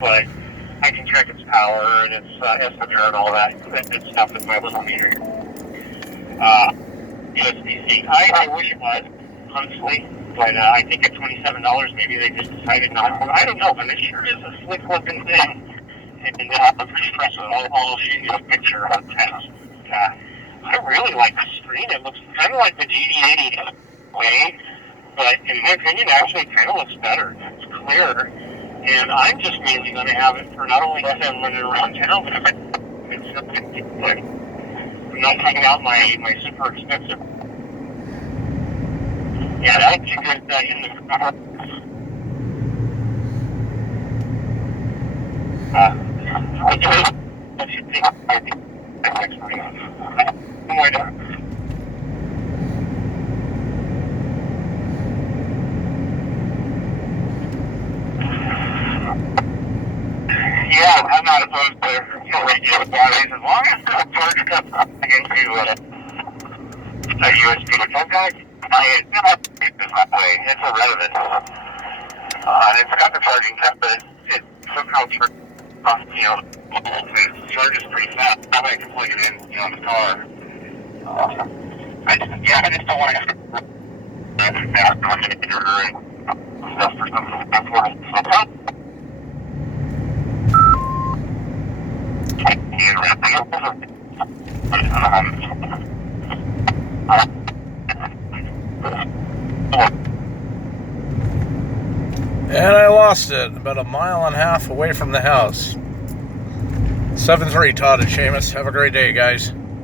but I can check its power and its estimator and all that good stuff with my little meter. USB-C. I wish it was, honestly, but I think at $27 maybe they just decided not to. I don't know, but it sure is a slick looking thing. And I'm pretty impressed with it. I'll shoot you a picture of the test. I really like the screen. It looks kind of like the GD80 way, but in my opinion, actually it kind of looks better. It's clearer. And I'm just mainly going to have it for not only if I'm running around town, but it's good. I'm not taking out my super expensive. Yeah, that's a good in the car. What do you think? I think that's pretty good. Yeah, I'm not opposed to regular batteries as long as the charge comes up into a USB. Which I've got, it's that way. It's irrelevant. It's got the charging cap, but it somehow it charges pretty fast. That way I can plug it in, in the car. I just don't want to have to and stuff for something that's worth it. And I lost it about a mile and a half away from the house. 7-3 Todd and Seamus. Have a great day, guys.